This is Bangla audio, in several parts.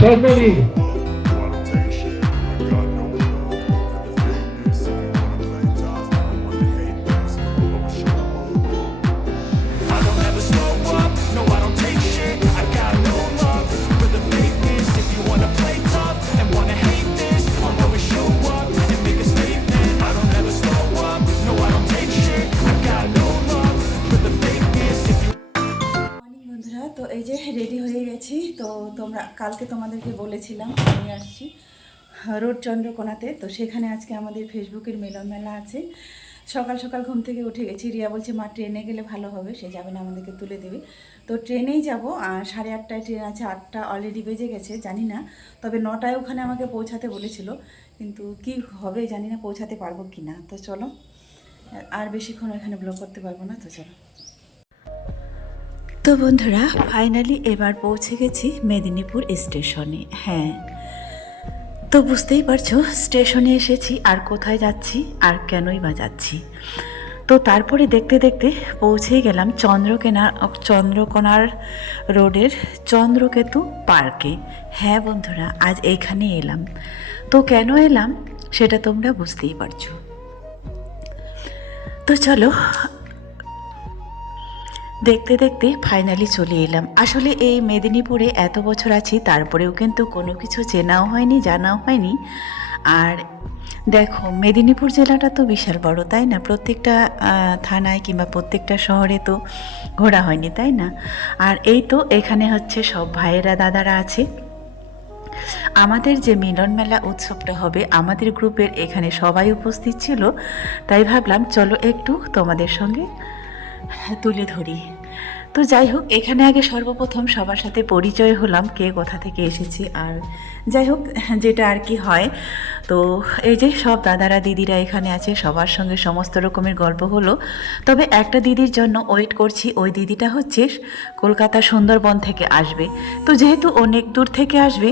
Chadmani, তোমরা, কালকে তোমাদেরকে বলেছিলাম, আমি আসছি রোড চন্দ্রকোনাতে তো সেখানে আজকে আমাদের ফেসবুকের মিলন মেলা আছে। সকাল সকাল ঘুম থেকে উঠে গেছি। রিয়া বলছে, মা, ট্রেনে গেলে ভালো হবে, সে যাবে না, আমাদেরকে তুলে দেবে। তো ট্রেনেই যাব, আর সাড়ে আটটায় ট্রেন আছে, আটটা অলরেডি বেজে গেছে, জানি না। তবে নটায় ওখানে আমাকে পৌঁছাতে বলেছিল, কিন্তু কি হবে জানি না, পৌঁছাতে পারব কি না। তো চলো, আর বেশিক্ষণ এখানে ব্লগ করতে পারব না, তো চলো। তো বন্ধুরা ফাইনালি এবার পৌঁছে গেছি মেদিনীপুর স্টেশনে। হ্যাঁ তো বুঝতেই পারছ, স্টেশনে এসেছি, আর কোথায় যাচ্ছি, আর কেনই বা যাচ্ছি। তো তারপরে দেখতে দেখতে পৌঁছে গেলাম চন্দ্রকেনা, চন্দ্রকোনার রোডের চন্দ্রকেতু পার্কে। হ্যাঁ বন্ধুরা, আজ এইখানে এলাম। তো কেন এলাম, সেটা তোমরা বুঝতেই পারছ। তো চলো দেখতে দেখতে ফাইনালি চলে এলাম। আসলে এই মেদিনীপুরে এত বছর আছি, তারপরেও কিন্তু কোনো কিছু চেনাও হয়নি, জানাও হয়নি। আর দেখো, মেদিনীপুর জেলাটা তো বিশাল বড়, তাই না? প্রত্যেকটা থানায় কিংবা প্রত্যেকটা শহরে তো ঘোরা হয়নি, তাই না? আর এই তো এখানে হচ্ছে সব ভাইয়েরা, দাদারা আছে। আমাদের যে মিলন মেলা উৎসবটা হবে, আমাদের গ্রুপের এখানে সবাই উপস্থিত ছিল, তাই ভাবলাম চলো একটু তোমাদের সঙ্গে তুলে ধরি। তো যাই হোক, এখানে আগে সর্বপ্রথম সবার সাথে পরিচয় হলাম, কে কোথা থেকে এসেছি আর যাই হোক, যেটা আর কি হয়, তো এই যে সব দাদারা, দিদিরা এখানে আছে, সবার সঙ্গে সমস্ত রকমের গল্প হলো। তবে একটা দিদির জন্য ওয়েট করছি, ওই দিদিটা হচ্ছে কলকাতা সুন্দরবন থেকে আসবে। তো যেহেতু অনেক দূর থেকে আসবে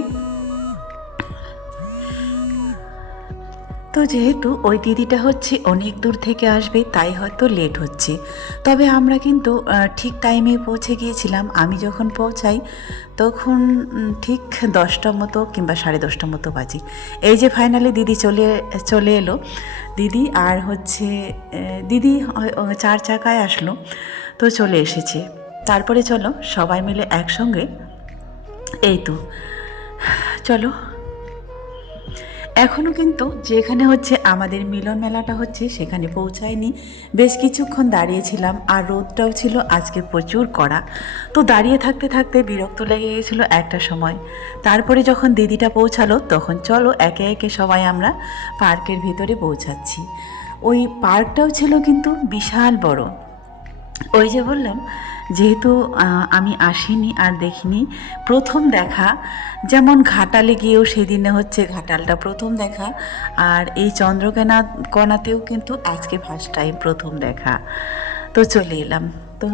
তো যেহেতু ওই দিদিটা হচ্ছে অনেক দূর থেকে আসবে, তাই হয়তো লেট হচ্ছে। তবে আমরা কিন্তু ঠিক টাইমে পৌঁছে গিয়েছিলাম। আমি যখন পৌঁছাই, তখন ঠিক দশটা মতো কিংবা সাড়ে দশটা মতো বাজে। এই যে ফাইনালি দিদি চলে চলে এলো। দিদি আর হচ্ছে দিদি চার চাকায় আসলো, তো চলে এসেছে। তারপরে চলো সবাই মিলে একসঙ্গে। এই তো, চলো। এখনও কিন্তু যেখানে হচ্ছে আমাদের মিলন মেলাটা হচ্ছে সেখানে পৌঁছায়নি। বেশ কিছুক্ষণ দাঁড়িয়েছিলাম আর রোদটাও ছিল, আজকে প্রচুর কড়া। তো দাঁড়িয়ে থাকতে থাকতে বিরক্ত লেগে গেছিল একটা সময়। তারপরে যখন দিদিটা পৌঁছালো, তখন চলো একে একে সবাই আমরা পার্কের ভিতরে পৌঁছাচ্ছি। ওই পার্কটাও ছিল কিন্তু বিশাল বড়। ওই যে বললাম যেহেতু আমি আসিনি আর দেখিনি। প্রথম দেখা, যেমন ঘাটালে গিয়েও সেদিনে হচ্ছে ঘাটালটা প্রথম দেখা। আর এই চন্দ্রকেনা, কণাতেও কিন্তু আজকে ফার্স্ট টাইম প্রথম দেখা। তো চলে এলাম। তো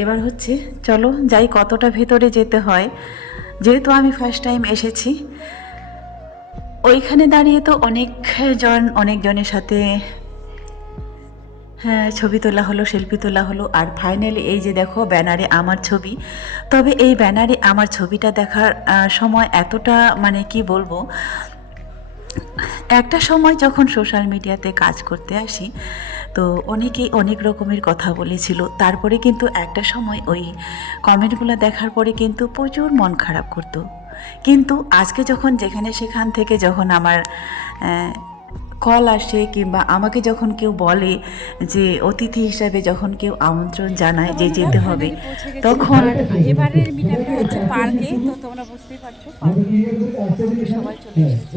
এবার হচ্ছে, চলো যাই কতটা ভেতরে যেতে হয়। যেহেতু আমি ফার্স্ট টাইম এসেছি, ওইখানে দাঁড়িয়ে তো অনেকজন, অনেকজনের সাথে হ্যাঁ ছবি তোলা হলো, সেলফি তোলা হলো, আর ফাইনালি এই যে দেখো ব্যানারে আমার ছবি। তবে এই ব্যানারে আমার ছবিটা দেখার সময় এতটা মানে কি বলব, একটা সময় যখন সোশ্যাল মিডিয়াতে কাজ করতে আসি, তো অনেকেই অনেক রকমের কথা বলেছিল। তারপরে কিন্তু একটা সময় ওই কমেন্টগুলো দেখার পরে কিন্তু প্রচুর মন খারাপ করতো। কিন্তু আজকে যখন যেখানে সেখান থেকে যখন আমার কল আসে কিংবা আমাকে যখন কেউ বলে যে অতিথি হিসাবে যখন কেউ আমন্ত্রণ জানায় যে যেতে হবে তখন হচ্ছে পার্কে তো তোমরা বুঝতেই পারছ পার্কে। সবাই চলে এসেছে।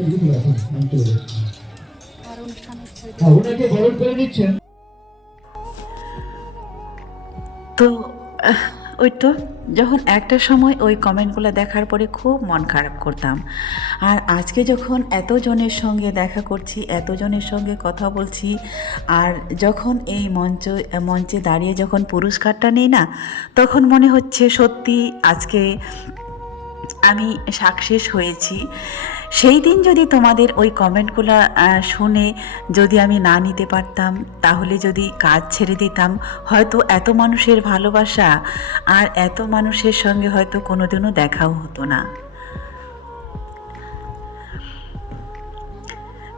আর অনুষ্ঠান হচ্ছে ওনাকে বরণ করে নিচ্ছেন তো আহ, ওই তো, যখন একটা সময় ওই কমেন্টগুলো দেখার পরে খুব মন খারাপ করতাম। আর আজকে যখন এতজনের সঙ্গে দেখা করছি, এতজনের সঙ্গে কথা বলছি, আর যখন এই মঞ্চ, মঞ্চে দাঁড়িয়ে যখন পুরস্কারটা নিই না, তখন মনে হচ্ছে সত্যি আজকে আমি সাকসেস হয়েছি। সেই দিন যদি তোমাদের ওই কমেন্টগুলো শুনে যদি আমি না নিতে পারতাম, তাহলে যদি কাজ ছেড়ে দিতাম, হয়তো এত মানুষের ভালোবাসা আর এত মানুষের সঙ্গে হয়তো কোনোদিনও দেখাও হতো না।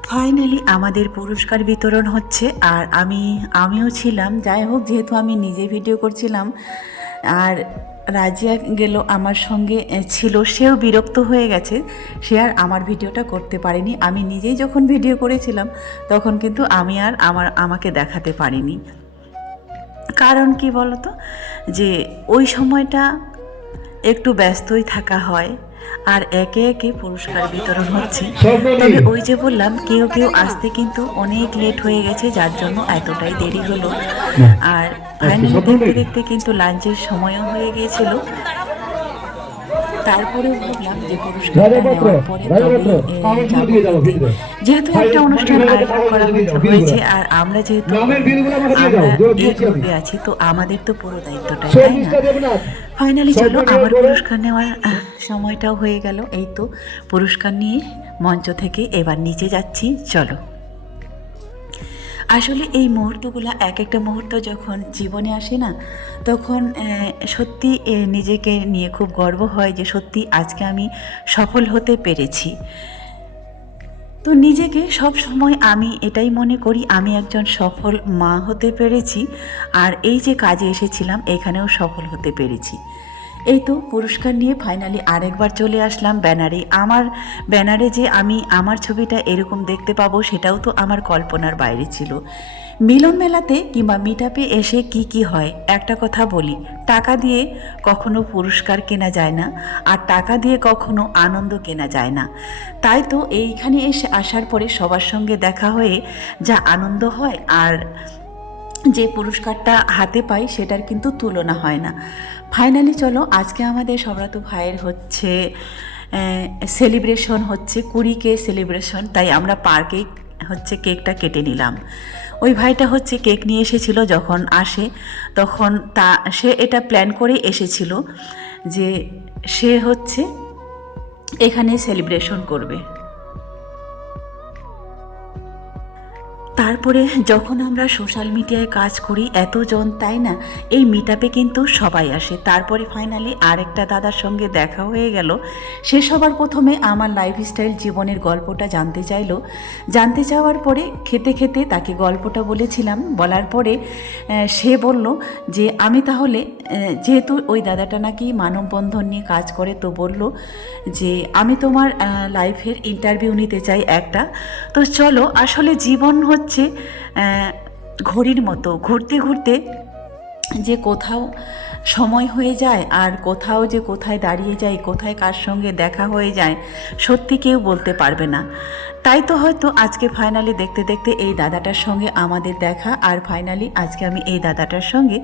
ফাইনালি আমাদের পুরস্কার বিতরণ হচ্ছে, আর আমি, আমিও ছিলাম। যাই হোক, যেহেতু আমি নিজে ভিডিও করছিলাম আর রাজিয়া গেল আমার সঙ্গে ছিল, সেও বিরক্ত হয়ে গেছে। সে আর আমার ভিডিওটা করতে পারেনি। আমি নিজেই যখন ভিডিও করেছিলাম, তখন কিন্তু আমি আর আমার, আমাকে দেখাতে পারিনি। কারণ কি বলতো? যে ওই সময়টা একটু ব্যস্তই থাকা হয়। আর একে একে পুরস্কার বিতরণ হচ্ছে। তবে ওই যে বললাম কেউ কেউ আসতে কিন্তু অনেক লেট হয়ে গেছে যার জন্য এতটাই দেরি হলো। আর ফাইনালি দেখতে দেখতে কিন্তু লাঞ্চের সময়ও হয়ে গিয়েছিল। তারপরে ভাবলাম যে পুরস্কারটা নেওয়ার পরে। যেহেতু একটা অনুষ্ঠান আয়োজন করা হয়েছে আর আমরা যেহেতু আমরা এই গ্রুপে আছি তো আমাদের তো পুরো দায়িত্বটা তাই না? ফাইনালি চলো আমার পুরস্কার নেওয়ার সময়টাও হয়ে গেল। এই তো পুরস্কার নিয়ে মঞ্চ থেকে এবার নিচে যাচ্ছি চলো। আসলে এই মুহূর্তগুলো এক একটা মুহূর্ত যখন জীবনে আসে না তখন সত্যি নিজেকে নিয়ে খুব গর্ব হয় যে সত্যি আজকে আমি সফল হতে পেরেছি। তো নিজেকে সব সময় আমি এটাই মনে করি, আমি একজন সফল মা হতে পেরেছি, আর এই যে কাজে এসেছিলাম, এখানেও সফল হতে পেরেছি। এই তো পুরস্কার নিয়ে ফাইনালি আরেকবার চলে আসলাম ব্যানারে। আমার ব্যানারে যে আমি আমার ছবিটা এরকম দেখতে পাবো, সেটাও তো আমার কল্পনার বাইরে ছিল। মিলন মেলাতে কিংবা মিটাপে এসে কি কি হয়, একটা কথা বলি। টাকা দিয়ে কখনো পুরস্কার কেনা যায় না, আর টাকা দিয়ে কখনো আনন্দ কেনা যায় না। তাই তো এইখানে এসে আসার পরে সবার সঙ্গে দেখা হয়ে যা আনন্দ হয়, আর যে পুরস্কারটা হাতে পাই সেটার কিন্তু তুলনা হয় না। ফাইনালি চলো, আজকে আমাদের সবরাত ভাইয়ের হচ্ছে সেলিব্রেশন হচ্ছে, কুড়ি কে সেলিব্রেশন তাই আমরা পার্কেই হচ্ছে কেকটা কেটে নিলাম। ওই ভাইটা হচ্ছে কেক নিয়ে এসেছিল যখন আসে, তখন তা, সে এটা প্ল্যান করে এসেছিল যে সে হচ্ছে এখানে সেলিব্রেশন করবে। তারপরে যখন আমরা সোশ্যাল মিডিয়ায় কাজ করি, এতজন, তাই না? এই মিটআপে কিন্তু সবাই আসে। তারপরে ফাইনালি আরেকটা দাদার সঙ্গে দেখা হয়ে গেল। সে সবার প্রথমে আমার লাইফস্টাইল জীবনের গল্পটা জানতে চাইলো। জানতে চাওয়ার পরে খেতে খেতে তাকে গল্পটা বলেছিলাম। বলার পরে সে বলল যে, আমি তাহলে যেহেতু ওই দাদাটা নাকি মানববন্ধন নিয়ে কাজ করে, তো বলল যে, আমি তোমার লাইফের ইন্টারভিউ নিতে চাই একটা। তো চলো, আসলে জীবন হচ্ছে আহ, ঘড়ির মতো। ঘুরতে ঘুরতে যে কোথাও সময় হয়ে যায় আর কোথাও যে কোথায় দাঁড়িয়ে যায় কোথায় কার সঙ্গে দেখা হয়ে যায় সত্যি কেউ বলতে পারবে না। তাই তো হয়তো আজকে ফাইনালি দেখতে দেখতে এই দাদাটার সঙ্গে আমাদের দেখা আর ফাইনালি আজকে আমি এই দাদাটার সঙ্গে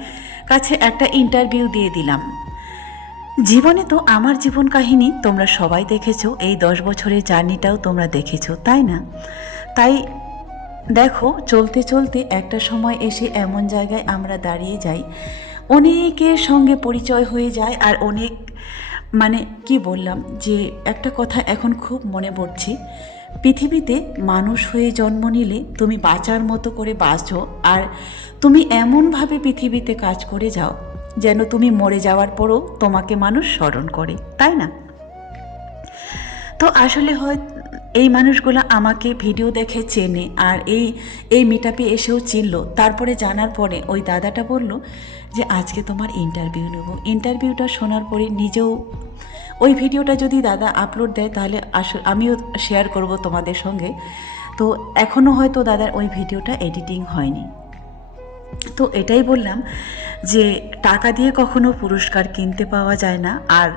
কাছে একটা ইন্টারভিউ দিয়ে দিলাম। জীবনে তো আমার জীবন কাহিনী তোমরা সবাই দেখেছ এই দশ বছরের জার্নিটাও তোমরা দেখেছ তাই না? তাই দেখো, চলতে চলতে একটা সময় এসে এমন জায়গায় আমরা দাঁড়িয়ে যাই, অনেকের সঙ্গে পরিচয় হয়ে যায় আর অনেক মানে কি বললাম, যে একটা কথা এখন খুব মনে পড়ছে, পৃথিবীতে মানুষ হয়ে জন্ম নিলে তুমি বাঁচার মতো করে বাঁচো আর তুমি এমনভাবে পৃথিবীতে কাজ করে যাও যেন তুমি মরে যাওয়ার পরও তোমাকে মানুষ স্মরণ করে, তাই না? তো আসলে হয় এই মানুষগুলো আমাকে ভিডিও দেখে চেনে আর এই এই মিটাপে এসেও চিনল। তারপরে জানার পরে ওই দাদাটা বলল যে, আজকে তোমার ইন্টারভিউ নেব। ইন্টারভিউটা শোনার পরে নিজেও, ওই ভিডিওটা যদি দাদা আপলোড দেয় তাহলে আস আমিও শেয়ার করব তোমাদের সঙ্গে। তো এখনও হয়তো দাদার ওই ভিডিওটা এডিটিং হয়নি। তো এটাই বললাম যে, টাকা দিয়ে কখনো পুরস্কার কিনতে পাওয়া যায় না। আর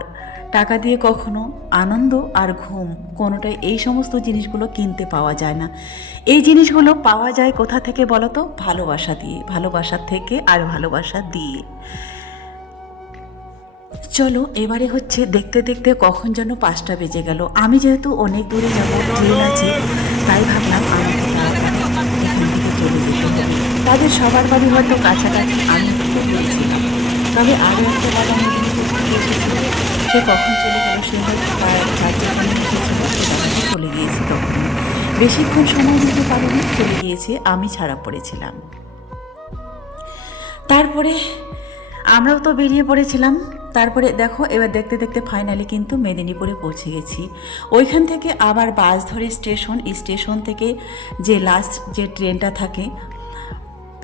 টাকা দিয়ে কখনো আনন্দ আর ঘুম, কোনোটাই এই সমস্ত জিনিসগুলো কিনতে পাওয়া যায় না। এই জিনিসগুলো পাওয়া যায় কোথা থেকে বলো তো ভালোবাসা দিয়ে ভালোবাসার থেকে আর ভালোবাসা দিয়ে। চলো, এবারে হচ্ছে দেখতে দেখতে কখন যেন পাঁচটা বেজে গেল। আমি যেহেতু অনেক দূরে যাব, ট্রেন আছে, তাই ভাবলাম তাদের সবার বাড়ি হয়তো কাছাকাছি, আমি তবে আরও একটা এসেছিল সে কখন চলে গেল সে হয়তো চারটেখানে এসেছিল সে চলে গিয়েছে তখন বেশিক্ষণ সময় দিতে পারিনি, চলে গিয়েছে, আমি ছাড়া পড়েছিলাম। তারপরে আমরাও তো বেরিয়ে পড়েছিলাম। তারপরে দেখো, এবার দেখতে দেখতে ফাইনালি কিন্তু মেদিনীপুরে পৌঁছে গেছি। ওইখান থেকে আবার বাস ধরে স্টেশন স্টেশন থেকে যে লাস্ট যে ট্রেনটা থাকে,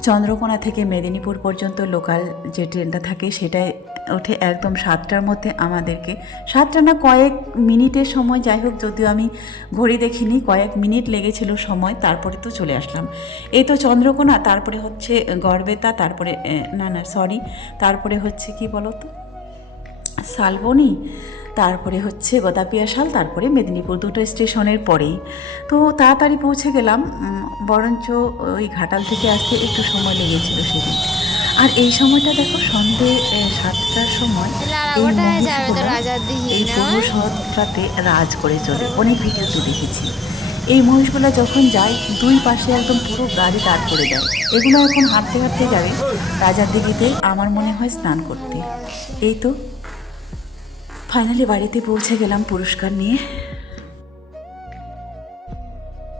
চন্দ্রকোনা থেকে মেদিনীপুর পর্যন্ত লোকাল যে ট্রেনটা থাকে, সেটায় ওঠে একদম সাতটার মধ্যে আমাদেরকে। সাতটা না কয়েক মিনিটের সময়, যাই হোক, যদিও আমি ঘড়ি দেখিনি, কয়েক মিনিট লেগেছিল সময়, তারপরে তো চলে আসলাম। এই তো চন্দ্রকোনা, তারপরে হচ্ছে গড়বেতা, তারপরে না না সরি তারপরে হচ্ছে কি বলো তো শালবনি, তারপরে হচ্ছে গদাপিয়াশাল তারপরে মেদিনীপুর দুটো স্টেশনের পরেই। তো তাড়াতাড়ি পৌঁছে গেলাম বরঞ্চ ওই ঘাটাল থেকে আসতে একটু সময় লেগেছিল সেদিন। আর এই সময়টা দেখো সন্ধে সাতটার সময় এই না? রাজ করে চলে। অনেক ভিডিওতে দেখেছি। এই মহিষগুলো যখন যায় দুই পাশে একদম পুরো গাড়ি দাঁড় করে দেয়। এগুলো এখন হাঁটতে হাঁটতে যাবে রাজার দিঘিতে আমার মনে হয় স্নান করতে। এই তো ফাইনালি বাড়িতে পৌঁছে গেলাম পুরস্কার নিয়ে।